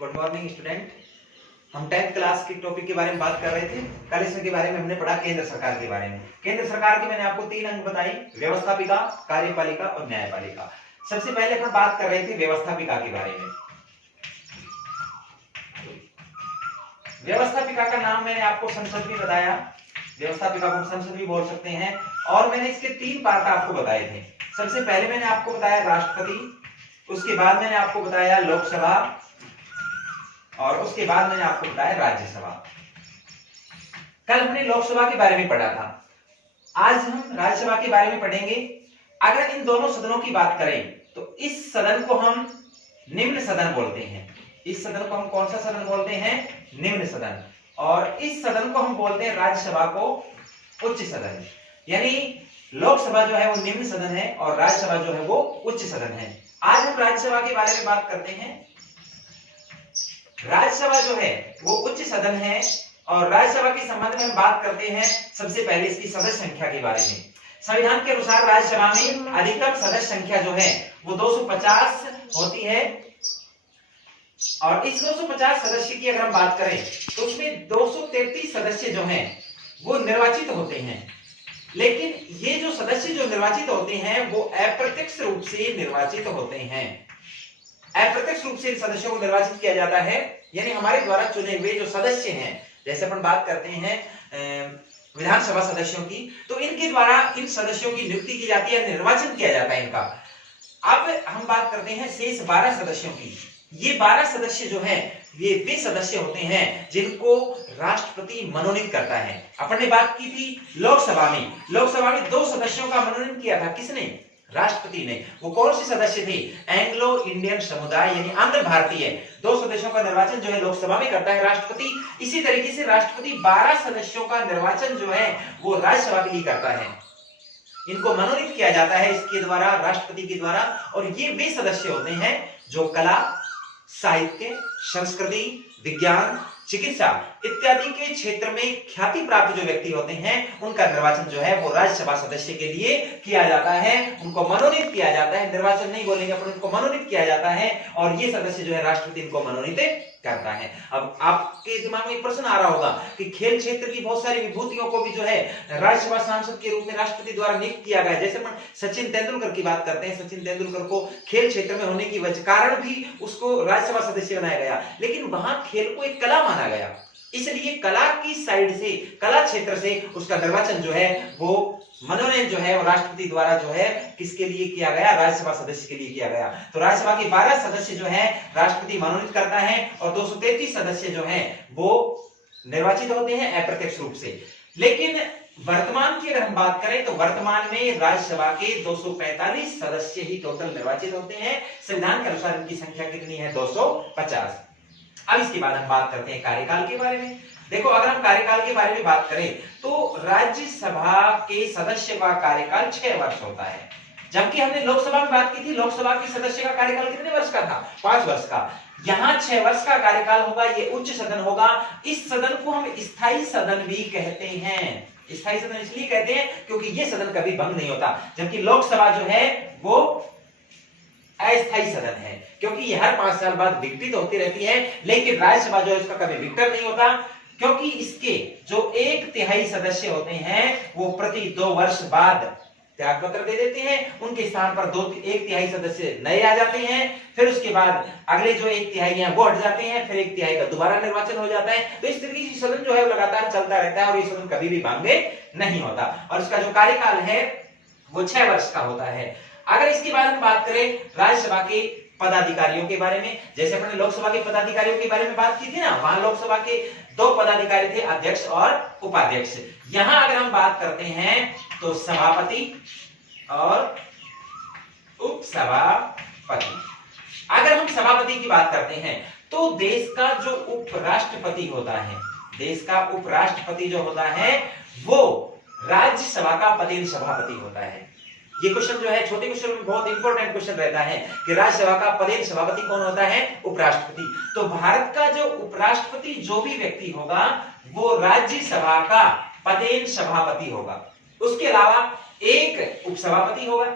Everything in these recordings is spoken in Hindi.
Good morning student. हम 10th क्लास के टॉपिक के बारे में बात कर रहे थे। कल इसके बारे में हमने पढ़ा केंद्र सरकार के बारे में। केंद्र सरकार की मैंने आपको 3 अंग बताई, व्यवस्थापिका, कार्यपालिका और न्यायपालिका। सबसे पहले अपन बात कर रहे थे व्यवस्थापिका के बारे में। व्यवस्थापिका का नाम मैंने आपको संसद भी बताया, व्यवस्थापिका को संसद भी बोल सकते हैं। और मैंने इसके 3 पार्ट आपको बताए थे। सबसे पहले मैंने आपको बताया राष्ट्रपति, उसके बाद मैंने आपको बताया लोकसभा और उसके बाद मैंने आपको बताया राज्यसभा। कल हमने लोकसभा के बारे में पढ़ा था, आज हम राज्यसभा के बारे में पढ़ेंगे। अगर इन दोनों सदनों की बात करें तो इस सदन को हम निम्न सदन बोलते हैं। इस सदन को हम कौन सा सदन बोलते हैं? निम्न सदन। और इस सदन को हम बोलते हैं राज्यसभा को उच्च सदन। यानी लोकसभा जो है वो निम्न सदन है और राज्यसभा जो है वो उच्च सदन है। आज हम राज्यसभा के बारे में बात करते हैं। राज्यसभा जो है वो उच्च सदन है और राज्यसभा के संबंध में हम बात करते हैं सबसे पहले इसकी सदस्य संख्या के बारे में। संविधान के अनुसार राज्यसभा में अधिकतम सदस्य संख्या जो है वो 250 होती है। और इस 250 सदस्य की अगर हम बात करें तो उसमें 233 सदस्य जो हैं वो निर्वाचित होते हैं। लेकिन ये जो सदस्य जो निर्वाचित होते हैं वो अप्रत्यक्ष रूप से निर्वाचित होते हैं। अप्रत्यक्ष रूप से इन सदस्यों को निर्वाचित किया जाता है, यानी हमारे द्वारा चुने हुए जो सदस्य हैं, जैसे अपन बात करते हैं विधानसभा सदस्यों की, तो इनके द्वारा इन सदस्यों की नियुक्ति की जाती है, निर्वाचन किया जाता है इनका। अब हम बात करते हैं शेष 12 सदस्यों की। ये 12 सदस्य जो हैं ये वे सदस्य होते हैं जिनको राष्ट्रपति मनोनीत करता है। अपन ने बात की थी लोकसभा में 2 सदस्यों का मनोनयन किया था। किसने? राष्ट्रपति ने। वो कौन से सदस्य थे? एंग्लो इंडियन समुदाय यानी आंध्र भारतीय। 2 सदस्यों का निर्वाचन जो है लोकसभा में करता है राष्ट्रपति। इसी तरीके से राष्ट्रपति 12 सदस्यों का निर्वाचन जो है वो राज्यसभा के लिए करता है। इनको मनोनीत किया जाता है इसके द्वारा, राष्ट्रपति के द्वारा। और ये वे सदस्य होते हैं जो कला, साहित्य, संस्कृति, विज्ञान, चिकित्सा इत्यादि के क्षेत्र में ख्याति प्राप्त जो व्यक्ति होते हैं उनका निर्वाचन जो है वो राज्यसभा सदस्य के लिए किया जाता है। उनको मनोनीत किया जाता है, निर्वाचन नहीं बोलेंगे पर उनको मनोनीत किया जाता है। और ये सदस्य जो है राष्ट्रपति इनको मनोनीत करता है। अब आपके दिमाग में एक प्रश्न आ रहा होगा कि खेल क्षेत्र की बहुत सारी विभूतियों को भी जो है राज्यसभा सांसद के रूप में राष्ट्रपति द्वारा नियुक्त किया गया है। जैसे हम सचिन तेंदुलकर की बात करते हैं, सचिन तेंदुलकर को खेल क्षेत्र में होने की वजह कारण भी उसको राज्यसभा सदस्य बनाया गया, लेकिन वहां खेल को एक कला माना गया, इसलिए कला की साइड से, कला क्षेत्र से उसका निर्वाचन जो है वो मनोनयन जो है वो राष्ट्रपति द्वारा जो है किसके लिए किया गया? राज्यसभा सदस्य के लिए किया गया। तो राज्यसभा के 12 सदस्य जो है राष्ट्रपति मनोनीत करता है और 233 सदस्य जो हैं वो निर्वाचित होते हैं अप्रत्यक्ष रूप से। लेकिन वर्तमान की अगर हम बात करें तो वर्तमान में राज्यसभा के 245 सदस्य ही टोटल निर्वाचित होते हैं। संविधान के अनुसार इनकी संख्या कितनी है? 250। अब इसके बाद हम बात करते हैं कार्यकाल के बारे में। देखो, अगर हम कार्यकाल के बारे में बात करें तो राज्यसभा के सदस्य का कार्यकाल 6 वर्ष होता है, जबकि हमने लोकसभा में बात की थी, लोकसभा के सदस्य का कार्यकाल कितने वर्ष का था? 5 वर्ष का। यहाँ 6 वर्ष का कार्यकाल होगा, ये उच्च सदन होगा। इस सदन को हम स्थायी सदन भी कहते हैं। स्थायी सदन इसलिए कहते हैं क्योंकि ये सदन कभी भंग नहीं होता, जबकि लोकसभा जो है वो अस्थायी सदन है क्योंकि यह हर 5 साल बाद विघटित होती रहती है। लेकिन राज्यसभा जो है इसका कभी विघटन नहीं होता क्योंकि इसके जो 1/3 सदस्य होते हैं वो प्रति 2 वर्ष बाद त्यागपत्र दे देते हैं। उनके स्थान पर 1/3 सदस्य नए आ जाते हैं। फिर उसके बाद अगले जो 1/3 हैं वो हट जाते हैं, फिर 1/3 का दोबारा निर्वाचन हो जाता है। तो इस तरीके से सदन जो है लगातार चलता रहता है और ये सदन कभी भी भंग नहीं होता। और इसका जो कार्यकाल है वो 6 वर्ष का होता है। अगर इसके बारे में बात करें राज्यसभा के पदाधिकारियों के बारे में, जैसे अपने लोकसभा के पदाधिकारियों के बारे में बात की थी ना, वहां लोकसभा के 2 पदाधिकारी थे, अध्यक्ष और उपाध्यक्ष। यहां अगर हम बात करते हैं तो सभापति और उपसभापति। अगर हम सभापति की बात करते हैं तो देश का जो उपराष्ट्रपति होता है, देश का उपराष्ट्रपति जो होता है वो राज्यसभा का पदेन सभापति होता है। ये क्वेश्चन जो है छोटे क्वेश्चन में बहुत इंपॉर्टेंट क्वेश्चन रहता है कि राज्यसभा का पदेन सभापति कौन होता है? उपराष्ट्रपति। तो भारत का जो उपराष्ट्रपति जो भी व्यक्ति होगा वो राज्यसभा का पदेन सभापति होगा। उसके अलावा एक उपसभापति होगा,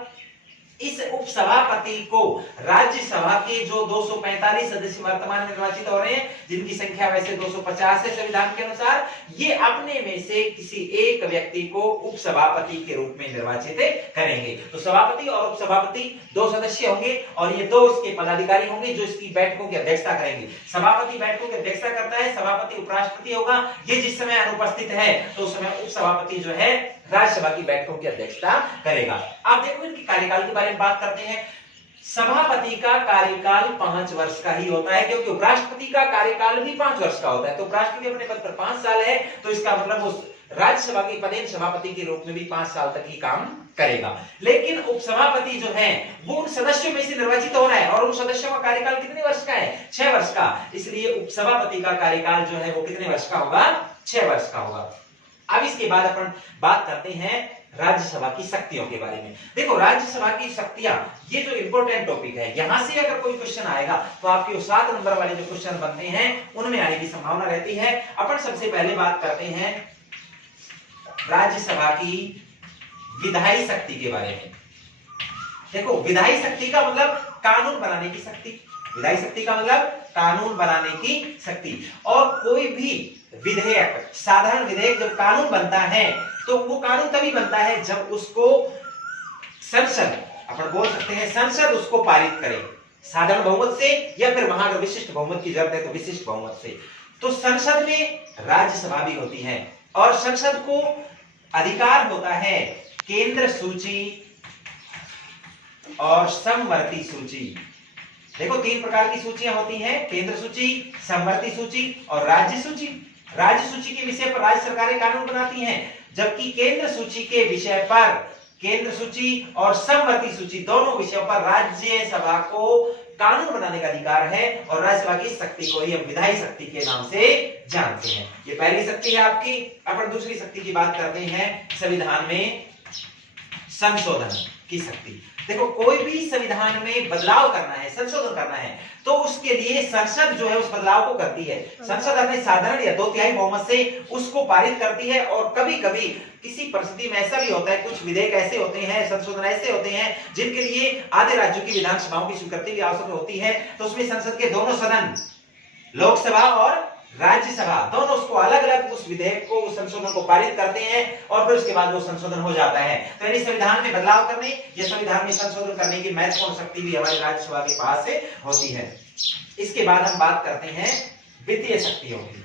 इस उपसभापति को राज्यसभा के जो 245 सदस्य वर्तमान में निर्वाचित हो रहे हैं, जिनकी संख्या वैसे 250 है संविधान के अनुसार, ये अपने में से किसी एक व्यक्ति को उपसभापति के रूप में निर्वाचित करेंगे। तो सभापति और उपसभापति 2 सदस्य होंगे और ये 2 इसके पदाधिकारी होंगे जो इसकी बैठकों की अध्यक्षता करेंगे। सभापति बैठकों की अध्यक्षता करता है, सभापति उपराष्ट्रपति होगा, ये जिस समय अनुपस्थित है तो उस समय उपसभापति जो है राज्यसभा की बैठकों की अध्यक्षता करेगा। आप देखो इनके कार्यकाल के बारे में बात करते हैं। सभापति का कार्यकाल 5 वर्ष का ही होता है, क्योंकि उपराष्ट्रपति का कार्यकाल भी 5 वर्ष का होता है। तो उपराष्ट्रपति अपने पद पर 5 साल है, तो इसका मतलब उस राज्यसभा के पदेन सभापति के रूप में भी 5 साल तक ही काम करेगा। लेकिन उपसभापति जो है वो उन सदस्यों में से निर्वाचित हो रहा है, और उन सदस्यों का कार्यकाल कितने वर्ष का है? 6 वर्ष का। इसलिए उपसभापति का कार्यकाल जो है वो कितने वर्ष का होगा? 6 वर्ष का होगा। अब इसके बाद अपन बात करते हैं राज्यसभा की शक्तियों के बारे में। देखो राज्यसभा की शक्तियां, ये जो इंपॉर्टेंट टॉपिक है, यहां से अगर कोई क्वेश्चन आएगा तो आपके 7 नंबर वाले जो क्वेश्चन बनते हैं उनमें आने की संभावना रहती है। अपन सबसे पहले बात करते हैं राज्यसभा की विधायी शक्ति के बारे में। देखो विधायी शक्ति का मतलब कानून बनाने की शक्ति, विधायी शक्ति का मतलब कानून बनाने की शक्ति। और कोई भी विधेयक, साधारण विधेयक जब कानून बनता है तो वो कानून तभी बनता है जब उसको संसद, अपन बोल सकते हैं संसद उसको पारित करे, साधारण बहुमत से, या फिर वहां अगर विशिष्ट बहुमत की जरूरत है तो विशिष्ट बहुमत से। तो संसद में राज्यसभा भी होती है, और संसद को अधिकार होता है केंद्र सूची और समवर्ती सूची। देखो 3 प्रकार की सूचियां होती हैं, केंद्र सूची, समवर्ती सूची और राज्य सूची। राज्य सूची के विषय पर राज्य सरकारें कानून बनाती हैं, जबकि केंद्र सूची के विषय पर, केंद्र सूची और समवर्ती सूची दोनों विषयों पर राज्यसभा को कानून बनाने का अधिकार है। और राज्यसभा की शक्ति को ही हम विधायी शक्ति के नाम से जानते हैं। ये पहली शक्ति है आपकी। अपन दूसरी शक्ति की बात करते हैं, संविधान में संशोधन की शक्ति। देखो कोई भी संविधान में बदलाव करना है, संशोधन करना है, तो उसके लिए संसद जो है उस बदलाव को करती है। संसद अपने साधारण या 2/3 बहुमत से उसको पारित करती है। और कभी कभी किसी परिस्थिति में ऐसा भी होता है, कुछ विधेयक ऐसे होते हैं, संशोधन ऐसे होते हैं जिनके लिए आधे राज्यों की विधानसभाओं की स्वीकृति भी आवश्यक होती है। तो उसमें संसद के दोनों सदन, लोकसभा और राज्यसभा, दोनों उसको अलग अलग उस विधेयक को, उस संशोधन को पारित करते हैं, और फिर उसके बाद वो संशोधन हो जाता है। तो यानी संविधान में बदलाव करने या संविधान में संशोधन करने की महत्वपूर्ण शक्ति भी हमारे राज्यसभा के पास होती है। इसके बाद हम बात करते हैं वित्तीय शक्तियों की।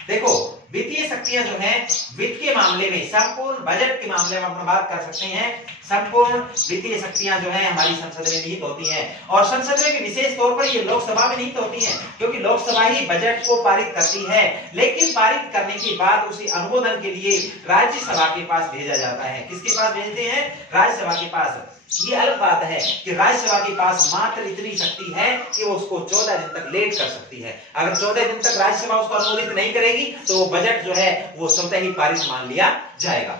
देखो वित्तीय शक्तियां जो हैं, वित्त के मामले में, संपूर्ण बजट के मामले में हम बात कर सकते हैं, संपूर्ण वित्तीय शक्तियां जो हैं हमारी संसद में निहित होती हैं। और संसद में भी विशेष तौर पर ये लोकसभा में निहित होती हैं, क्योंकि लोकसभा ही बजट को पारित करती है। लेकिन पारित करने के बाद उसे अनुमोदन के लिए राज्यसभा के पास भेजा जाता है। किसके पास भेजते हैं? राज्यसभा के पास। ये अलग बात है कि राज्यसभा के पास मात्र इतनी शक्ति है कि वो उसको 14 दिन तक लेट कर सकती है। अगर 14 दिन तक राज्यसभा उसको अनुमोदित नहीं करेगी तो वो बजट जो है वो स्वतः ही पारित मान लिया जाएगा।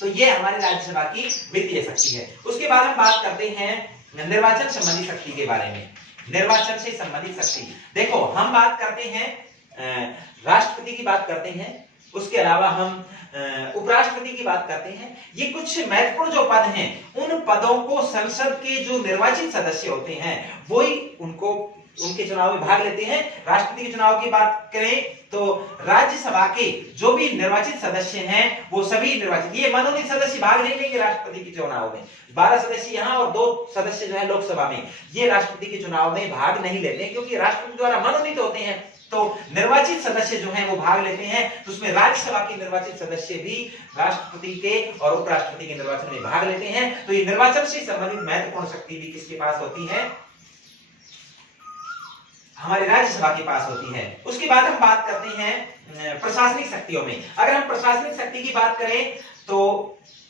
तो ये हमारी राज्यसभा की वित्तीय शक्ति है। उसके बाद हम बात करते हैं निर्वाचन संबंधी शक्ति के बारे में। निर्वाचन से संबंधित शक्ति, देखो हम बात करते हैं राष्ट्रपति की बात करते हैं, उसके अलावा हम उपराष्ट्रपति की बात करते हैं। ये कुछ महत्वपूर्ण जो पद हैं, उन पदों को संसद के जो निर्वाचित सदस्य होते हैं वही उनको, उनके चुनाव में भाग लेते हैं। राष्ट्रपति के चुनाव की बात करें तो राज्यसभा के जो भी निर्वाचित सदस्य हैं वो सभी निर्वाचित, ये मनोनीत सदस्य भाग नहीं लेंगे राष्ट्रपति के चुनाव में। 12 सदस्य यहाँ और 2 सदस्य जो है लोकसभा में, ये राष्ट्रपति के चुनाव में भाग नहीं लेते क्योंकि राष्ट्रपति द्वारा मनोनीत होते हैं। तो निर्वाचित सदस्य जो हैं वो भाग लेते हैं। तो उसमें राज्यसभा के निर्वाचित सदस्य भी राष्ट्रपति के और उपराष्ट्रपति के निर्वाचन में भाग लेते हैं। तो ये निर्वाचन से संबंधित महत्वपूर्ण शक्ति भी किसके पास होती है? हमारी राज्यसभा के पास होती है। उसके बाद हम बात करते हैं प्रशासनिक शक्तियों में। अगर हम प्रशासनिक शक्ति की बात करें तो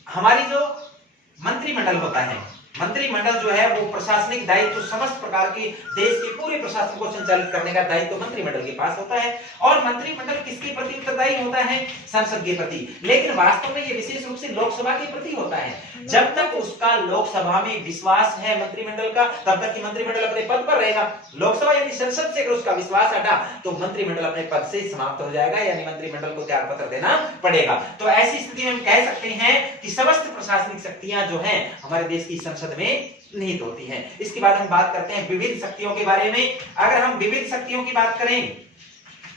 हमारी जो मंत्रिमंडल होता है, मंत्रिमंडल जो है वो प्रशासनिक दायित्व, समस्त प्रकार के देश के पूरे प्रशासन को संचालित करने का दायित्व मंत्रिमंडल के पास होता है। और मंत्रिमंडल किसके प्रति उत्तरदायी होता है? संसद के प्रति। लेकिन वास्तव में ये विशेष रूप से लोकसभा के प्रति होता है। जब तक उसका लोकसभा में विश्वास है मंत्रिमंडल का, तब तक कि मंत्रिमंडल अपने पद पर रहेगा। लोकसभा यानी संसद से अगर उसका विश्वास हटा तो मंत्रिमंडल अपने पद से समाप्त हो जाएगा, यानी मंत्रिमंडल को त्याग पत्र देना पड़ेगा। तो ऐसी स्थिति में हम कह सकते हैं कि समस्त प्रशासनिक शक्तियां जो हैं हमारे देश की संसद में निहित होती हैं। इसके बाद हम बात करते हैं विविध शक्तियों के बारे में। अगर हम विविध शक्तियों की बात करें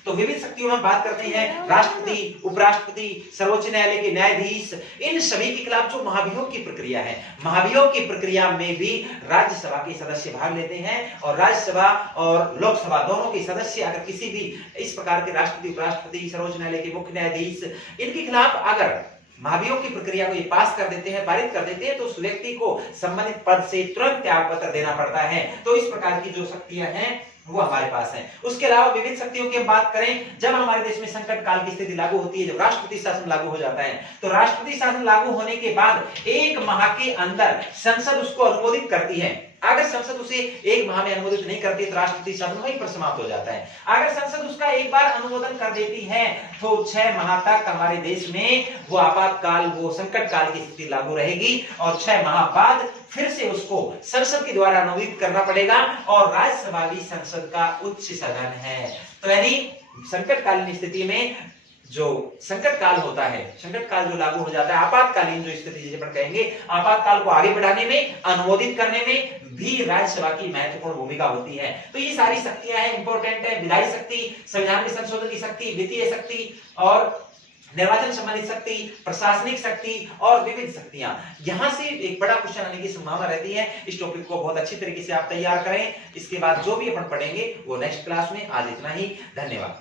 तो विविध शक्तियों में बात करते हैं राष्ट्रपति, उपराष्ट्रपति, सर्वोच्च न्यायालय के न्यायाधीश, इन सभी के खिलाफ जो महाभियोग की प्रक्रिया है, महाभियोग की प्रक्रिया में भी राज्यसभा के सदस्य भाग लेते हैं। और राज्यसभा और लोकसभा दोनों के सदस्य अगर किसी भी इस प्रकार के राष्ट्रपति, उपराष्ट्रपति, सर्वोच्च न्यायालय के मुख्य न्यायाधीश, इनके खिलाफ अगर महाभियोग की प्रक्रिया को ये पास कर देते हैं, पारित कर देते हैं, तो उस व्यक्ति को संबंधित पद से तुरंत त्याग पत्र देना पड़ता है। तो इस प्रकार की जो शक्तियां हैं वो हमारे पास है। उसके अलावा विविध शक्तियों की हम बात करें, जब हमारे देश में संकट काल की स्थिति लागू होती है, जब राष्ट्रपति शासन लागू हो जाता है, तो राष्ट्रपति शासन लागू होने के बाद 1 माह के अंदर संसद उसको अनुमोदित करती है। अगर संसद उसे 1 माह में अनुमोदित नहीं करती तो राष्ट्रपति शासन वहीं पर समाप्त हो जाता है। अगर संसद उसका एक बार अनुमोदन कर देती है तो 6 माह तक हमारे देश में वो आपातकाल, वो संकट काल की स्थिति लागू रहेगी और 6 माह बाद फिर से उसको संसद के द्वारा अनुमोदित करना पड़ेगा। और राज्यसभा भी संसद का उच्च सदन है। तो यानी संकटकालीन स्थिति में जो संकट काल होता है, संकट काल जो लागू हो जाता है, आपातकालीन जो स्थिति जिसे अपन कहेंगे, आपातकाल को आगे बढ़ाने में, अनुमोदित करने में भी राज्यसभा की महत्वपूर्ण भूमिका होती है। तो ये सारी शक्तियां हैं, इंपॉर्टेंट है। विधायी शक्ति, संविधान में संशोधन की शक्ति, वित्तीय शक्ति और निर्वाचन संबंधित शक्ति, प्रशासनिक शक्ति और विविध शक्तियां। यहां से एक बड़ा क्वेश्चन आने की संभावना रहती है। इस टॉपिक को बहुत अच्छी तरीके से आप तैयार करें। इसके बाद जो भी अपन पढ़ेंगे वो नेक्स्ट क्लास में। आज इतना ही, धन्यवाद।